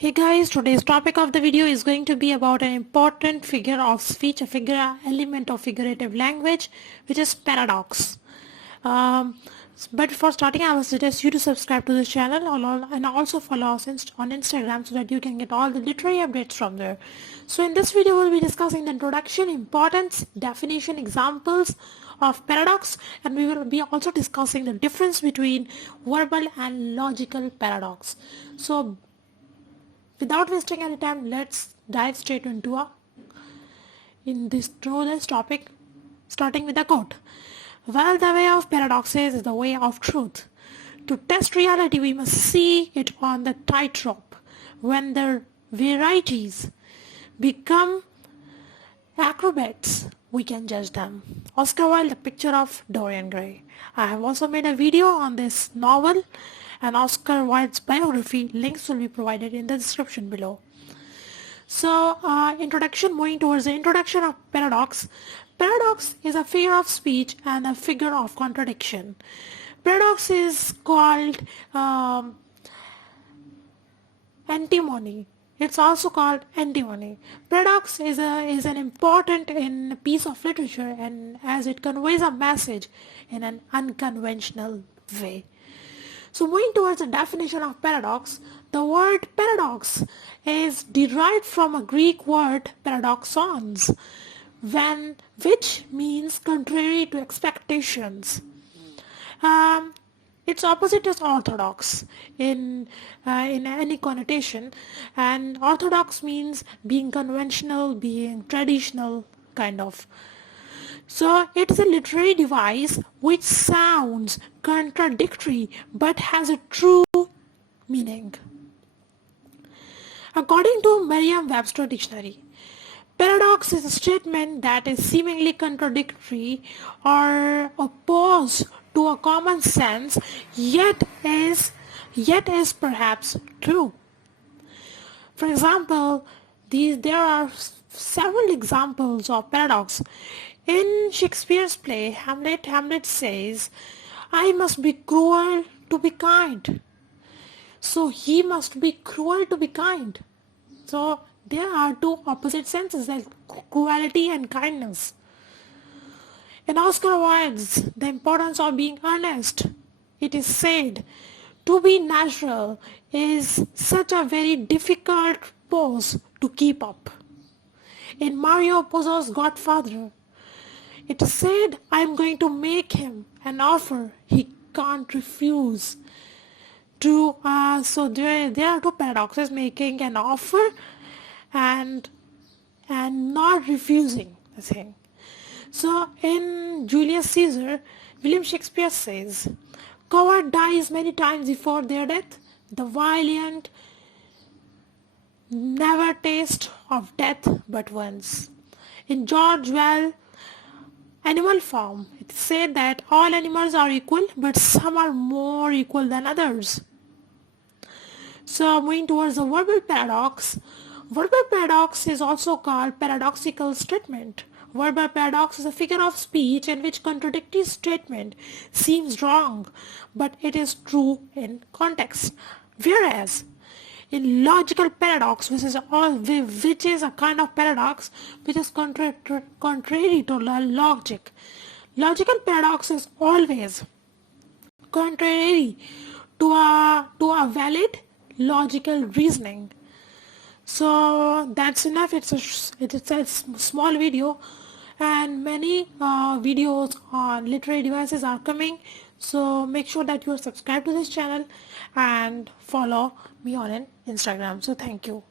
Hey guys, today's topic of the video is going to be about an important figure of speech, a figure element of figurative language, which is paradox. Um, but before starting, I would suggest you to subscribe to this channel and also follow us on Instagram so that you can get all the literary updates from there. So in this video, we'll be discussing the introduction, importance, definition, examples of paradox, and we will be also discussing the difference between verbal and logical paradox. So without wasting any time, let's dive straight into this topic, starting with a quote. Well, the way of paradoxes is the way of truth. To test reality, we must see it on the tightrope. When the varieties become acrobats, we can judge them. Oscar Wilde, The Picture of Dorian Gray. I have also made a video on this novel and Oscar Wilde's biography. Links will be provided in the description below. So, moving towards the introduction of paradox. Paradox is a figure of speech and a figure of contradiction. Paradox is called antimony. It's also called antimony. Paradox is an important piece of literature, and as it conveys a message in an unconventional way. So moving towards the definition of paradox, the word paradox is derived from a Greek word paradoxons, which means contrary to expectations. Its opposite is orthodox in any connotation, and orthodox means being conventional, being traditional, kind of. So it is a literary device which sounds contradictory but has a true meaning. According to Merriam-Webster dictionary, paradox is a statement that is seemingly contradictory or opposed to a common sense, yet is perhaps true. For example, there are several examples of paradox. In Shakespeare's play, Hamlet says, I must be cruel to be kind. So he must be cruel to be kind. So there are two opposite senses, like cruelty and kindness. In Oscar Wilde's The Importance of Being Honest, it is said, to be natural is such a very difficult pose to keep up. In Mario Puzo's Godfather, it is said, I am going to make him an offer he can't refuse. So there are two paradoxes, making an offer and not refusing the thing. So in Julius Caesar, William Shakespeare says, coward dies many times before their death. The valiant never taste of death but once. In George Well, Animal Farm, it is said that all animals are equal, but some are more equal than others. So moving towards the verbal paradox. Verbal paradox is also called paradoxical statement. Verbal paradox is a figure of speech in which contradictory statement seems wrong, but it is true in context. Whereas in logical paradox, which is a kind of paradox which is contrary to logic. Logical paradox is always contrary to a valid logical reasoning. So that's enough. It's a small video, and many videos on literary devices are coming. So make sure that you are subscribed to this channel and follow me on Instagram. So thank you.